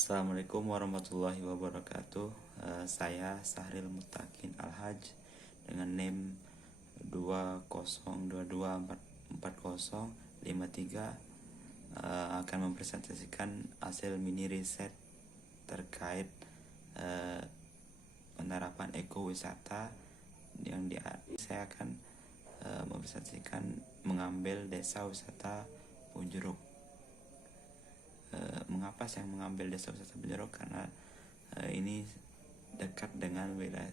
Assalamualaikum warahmatullahi wabarakatuh. Saya Sahril Mutakin Al-Haj dengan NIM 20224053 akan mempresentasikan hasil mini riset terkait penerapan ekowisata yang saya akan mempresentasikan mengambil desa wisata Punjeruk. Mengapa saya mengambil desa wisata Punjeruk? Karena ini dekat dengan wilayah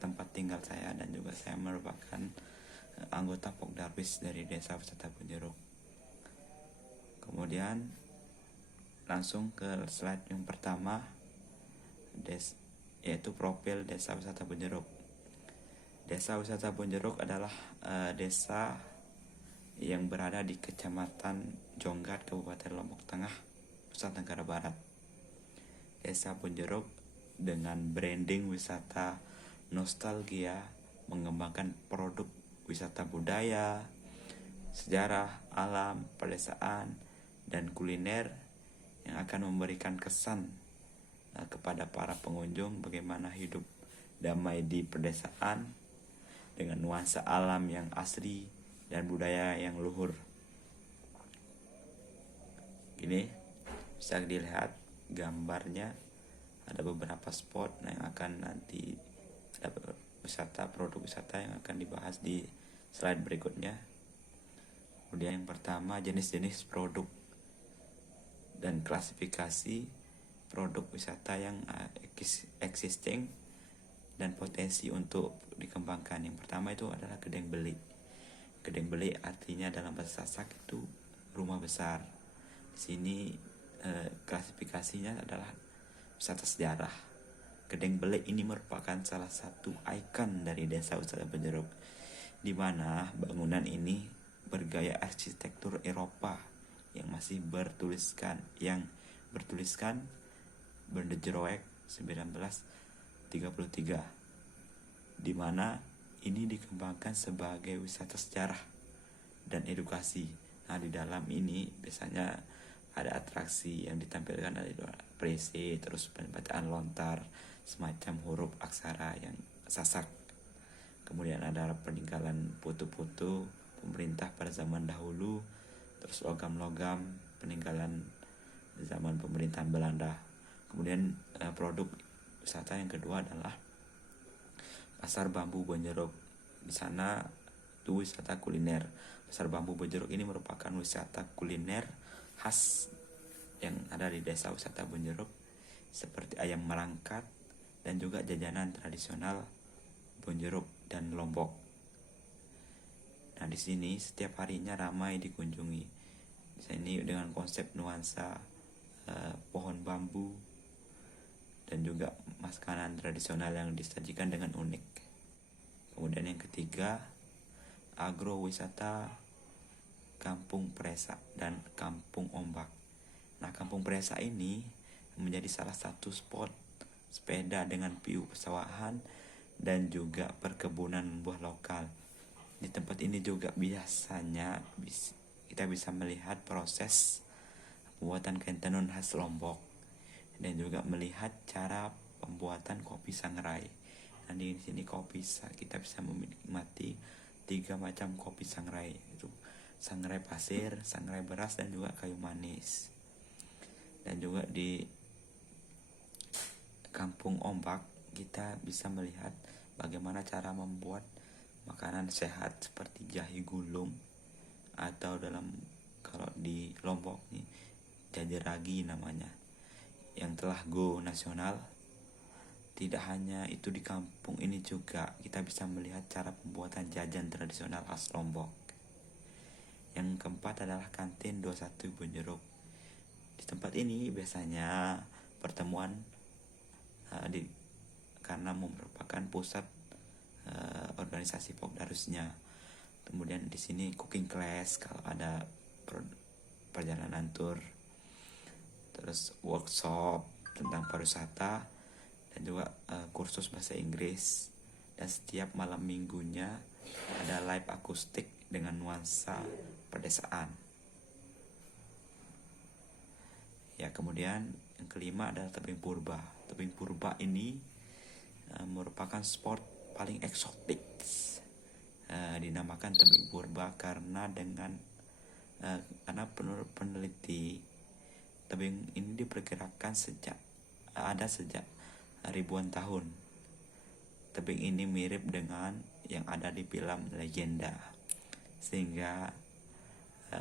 tempat tinggal saya, dan juga saya merupakan anggota Pokdarwis dari desa wisata Punjeruk. Kemudian langsung ke slide yang pertama, yaitu profil desa wisata Punjeruk. Desa wisata Punjeruk adalah desa yang berada di Kecamatan Jonggat, Kabupaten Lombok Tengah, Nusa Tenggara Barat. Desa Punjeruk dengan branding wisata nostalgia mengembangkan produk wisata budaya, sejarah, alam, pedesaan, dan kuliner yang akan memberikan kesan kepada para pengunjung bagaimana hidup damai di pedesaan dengan nuansa alam yang asri dan budaya yang luhur. Gini bisa dilihat gambarnya, ada beberapa spot yang akan nanti ada produk wisata yang akan dibahas di slide berikutnya. Kemudian yang pertama, jenis-jenis produk dan klasifikasi produk wisata yang existing dan potensi untuk dikembangkan. Yang pertama itu adalah gedeng beli. Gedeng beli artinya dalam bahasa Sasak itu rumah besar. Di sini klasifikasinya adalah wisata sejarah. Gedeng beli ini merupakan salah satu ikon dari desa wisata Punjeruk, di mana bangunan ini bergaya arsitektur Eropa yang masih bertuliskan Berndejeroek 1933, di mana ini dikembangkan sebagai wisata sejarah dan edukasi. Nah, di dalam ini biasanya ada atraksi yang ditampilkan dari prese, terus pembacaan lontar semacam huruf aksara yang Sasak. Kemudian ada peninggalan foto-foto pemerintah pada zaman dahulu, terus logam-logam peninggalan zaman pemerintahan Belanda. Kemudian produk wisata yang kedua adalah Pasar Bambu Punjeruk. Di sana itu wisata kuliner. Pasar Bambu Punjeruk ini merupakan wisata kuliner khas yang ada di desa wisata Punjeruk, seperti ayam melangkat dan juga jajanan tradisional Punjeruk dan Lombok. Nah, di sini setiap harinya ramai dikunjungi. Di sini dengan konsep nuansa pohon bambu dan juga makanan tradisional yang disajikan dengan unik. Kemudian yang ketiga, agrowisata Kampung Presa dan Kampung Ombak. Nah, Kampung Presa ini menjadi salah satu spot sepeda dengan view pesawahan dan juga perkebunan buah lokal. Di tempat ini juga biasanya kita bisa melihat proses pembuatan kain tenun khas Lombok dan juga melihat cara pembuatan kopi sangrai. Nah, di sini kita bisa menikmati 3 macam kopi sangrai, itu sangrai pasir, sangrai beras, dan juga kayu manis. Dan juga di Kampung Ombak kita bisa melihat bagaimana cara membuat makanan sehat seperti jahe gulung, atau kalau di Lombok nih jajeragi namanya, yang telah go nasional. Tidak hanya itu, di kampung ini juga kita bisa melihat cara pembuatan jajan tradisional khas Lombok. Yang keempat adalah kantin 21 Punjeruk. Di tempat ini biasanya pertemuan karena merupakan pusat organisasi Pokdarwisnya. Kemudian di sini cooking class kalau ada perjalanan tour, terus workshop tentang pariwisata, dan juga kursus bahasa Inggris. Dan setiap malam minggunya ada live akustik dengan nuansa pedesaan. Ya, kemudian yang kelima adalah tebing purba. Tebing purba ini merupakan sport paling eksotik. Dinamakan tebing purba karena menurut peneliti, tebing ini diperkirakan sejak ribuan tahun. Tebing ini mirip dengan yang ada di film Legenda, sehingga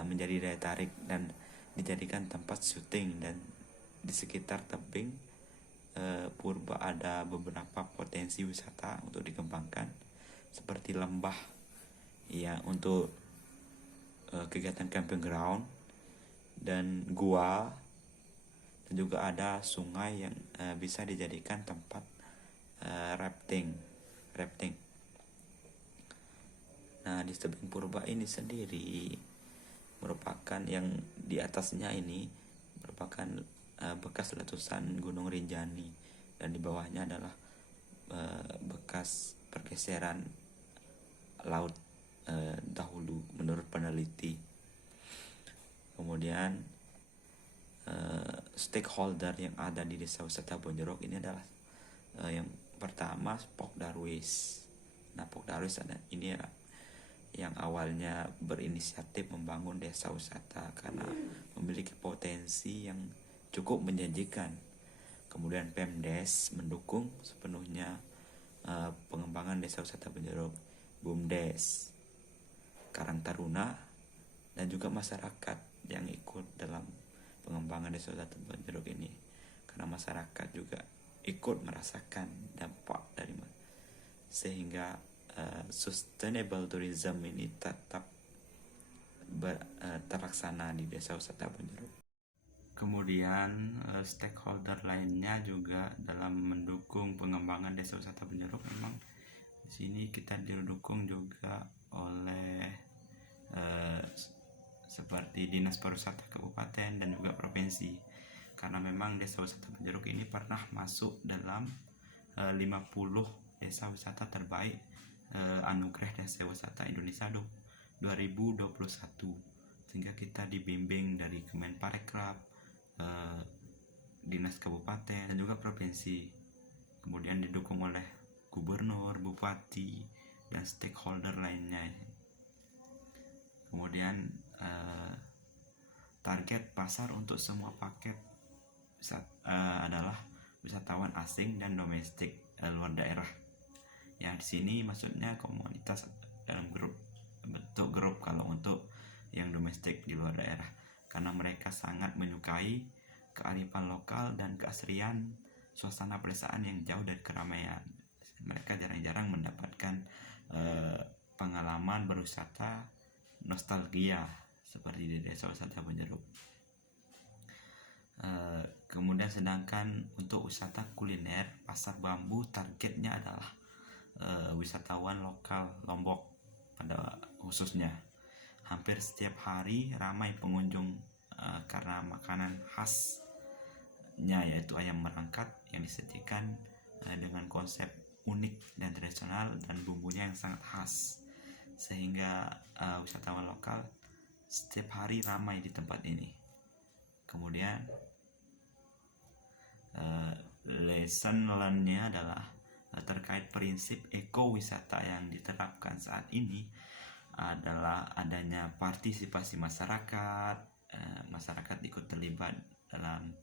menjadi daya tarik dan dijadikan tempat syuting. Dan di sekitar tebing purba ada beberapa potensi wisata untuk dikembangkan, seperti lembah ya untuk kegiatan camping ground, dan gua, dan juga ada sungai yang bisa dijadikan tempat rafting. Nah, di tebing purba ini sendiri merupakan yang di atasnya ini merupakan bekas letusan Gunung Rinjani, dan di bawahnya adalah bekas pergeseran laut dahulu menurut peneliti. Kemudian stakeholder yang ada di Desa Wisata Bonjeruk ini adalah yang pertama Pok Darwis. Nah, Pok Darwis ini yang awalnya berinisiatif membangun desa wisata karena memiliki potensi yang cukup menjanjikan. Kemudian Pemdes mendukung sepenuhnya pengembangan desa wisata Bonjeruk, Bumdes, Karang Taruna, dan juga masyarakat yang ikut dalam pengembangan desa wisata Bonjeruk ini, karena masyarakat juga ikut merasakan dampak dari sehingga sustainable tourism ini tetap terlaksana di desa wisata Bonjeruk. Kemudian stakeholder lainnya juga dalam mendukung pengembangan desa wisata Bonjeruk, memang di sini kita didukung juga oleh seperti Dinas Pariwisata Kabupaten dan juga provinsi, karena memang desa wisata Bonjeruk ini pernah masuk dalam 50 desa wisata terbaik Anugerah Desa Wisata Indonesia 2021, sehingga kita dibimbing dari Kemenparekraf, Dinas Kabupaten dan juga provinsi, kemudian didukung oleh gubernur, bupati, dan stakeholder lainnya. Kemudian target pasar untuk semua paket adalah wisatawan asing dan domestik luar daerah. Yang di sini maksudnya komunitas dalam bentuk grup kalau untuk yang domestik di luar daerah, karena mereka sangat menyukai kearifan lokal dan keasrian suasana pedesaan yang jauh dari keramaian. Mereka jarang-jarang mendapatkan pengalaman berwisata nostalgia seperti di desa wisata Bonjeruk. Kemudian sedangkan untuk wisata kuliner, pasar bambu targetnya adalah wisatawan lokal Lombok pada khususnya. Hampir setiap hari ramai pengunjung karena makanan khasnya yaitu ayam merangkat yang disajikan dengan konsep unik dan tradisional dan bumbunya yang sangat khas, sehingga wisatawan lokal setiap hari ramai di tempat ini. Kemudian lesson learn-nya adalah terkait prinsip ekowisata yang diterapkan saat ini adalah adanya partisipasi masyarakat, masyarakat ikut terlibat dalam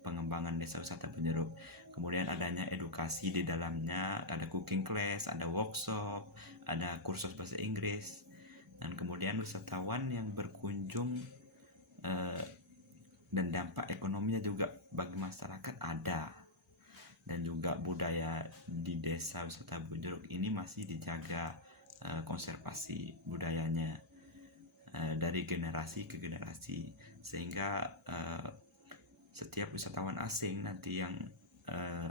pengembangan desa wisata Bonjeruk. Kemudian adanya edukasi di dalamnya, ada cooking class, ada workshop, ada kursus bahasa Inggris, dan kemudian wisatawan yang berkunjung dan dampak ekonominya juga bagi masyarakat ada. Dan juga budaya di desa wisata Bonjeruk ini masih dijaga konservasi budayanya dari generasi ke generasi, sehingga setiap wisatawan asing nanti yang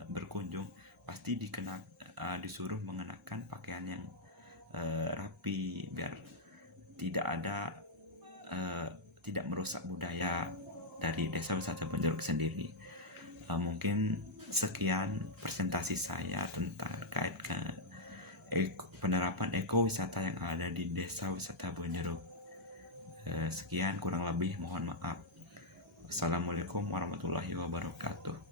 berkunjung pasti disuruh mengenakan pakaian yang rapi biar tidak merusak budaya dari desa wisata Bonjeruk sendiri. Mungkin sekian presentasi saya terkait penerapan ekowisata yang ada di desa wisata Bonjeruk. Sekian, kurang lebih mohon maaf. Assalamualaikum warahmatullahi wabarakatuh.